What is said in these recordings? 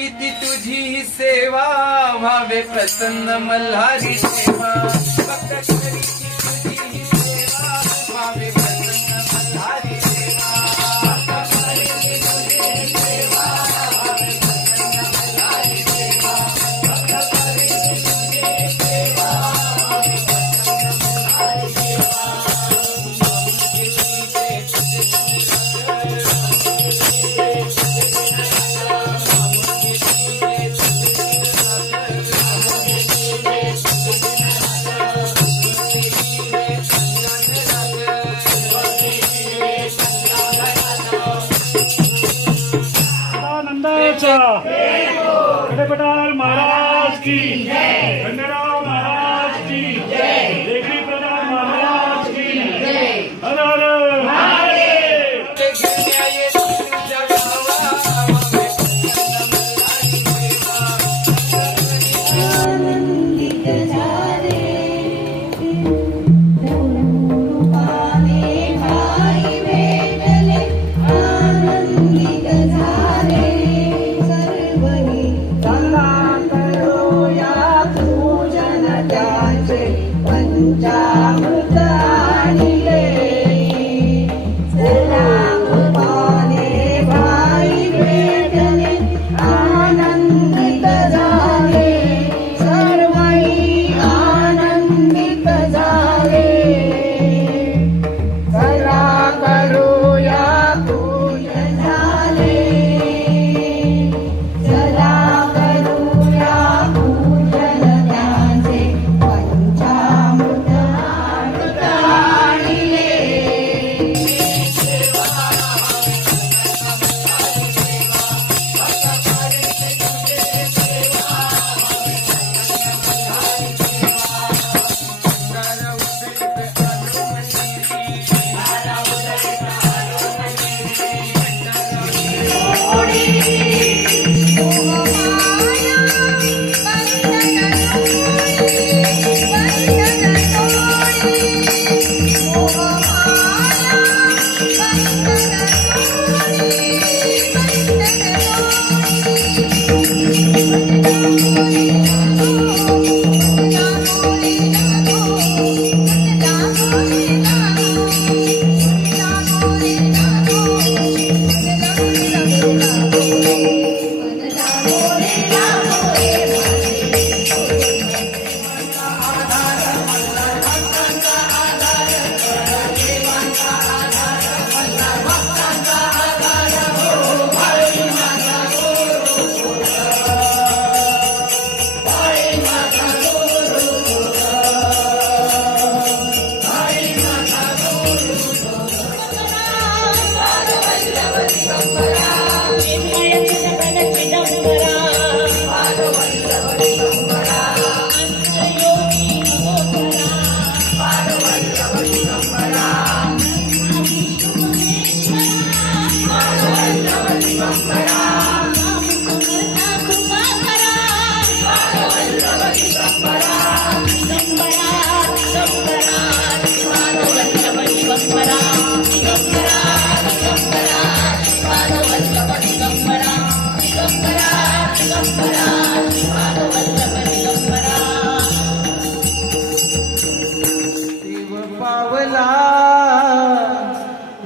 ती तुझी सेवा व्हावे प्रसन्न मल्हारी सेवा भक्त करीची तुझी सेवा व्हावे प्रसन्न मल्हारी सेवा भक्त करीची तुझी सेवा व्हावे प्रसन्न मल्हारी सेवा भक्त करीची तुझी सेवा व्हावे प्रसन्न मल्हारी सेवा खंडेपठार महाराज की जय, खंडेराव महाराज की जय, देवी प्रधान महाराज की जय, हर हर महादेव।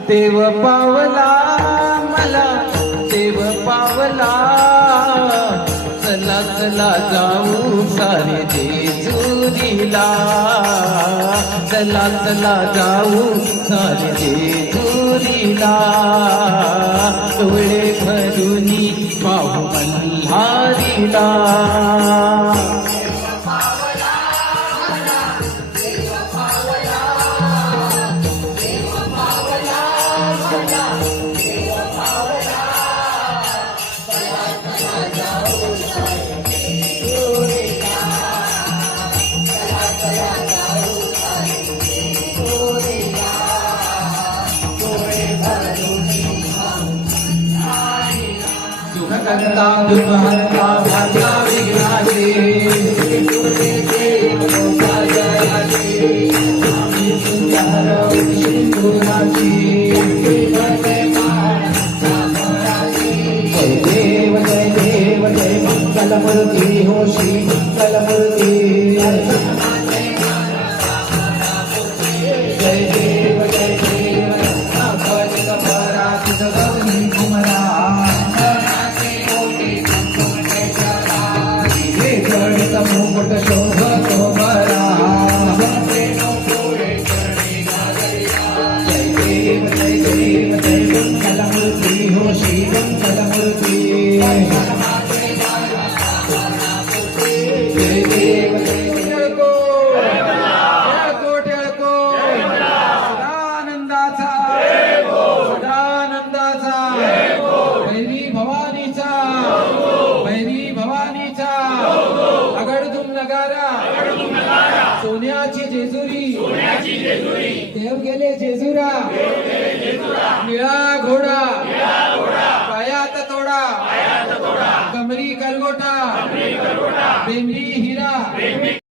देव पावला मला देव पावला चला चला जाऊ सारे जेजुरीला चला चला जाऊ सारे जेजुरीला डोळे भरूनी पाहू मल्हारीला सुखकर्ता दुःखहर्ता भर्ता विघ्नाचे जय देव जय देव जय मंगलमूर्ती हो श्री मंगलमूर्ती जय देव नाथाची परातीत गौरी कुमरा हे जडित मुकुट शोभतो बरा जय मंगलमूर्ती हो श्री मंगलमूर्ती जय देव टिळको टिळको सदानंदाचा सदानंदाचा भैरी भवानीचा अगडधुम नगारा सोन्याची जेजुरी देव गेले जेजुरा निळा घोडा पायात तोडा कमरी कलगोटा बेंबी हिरा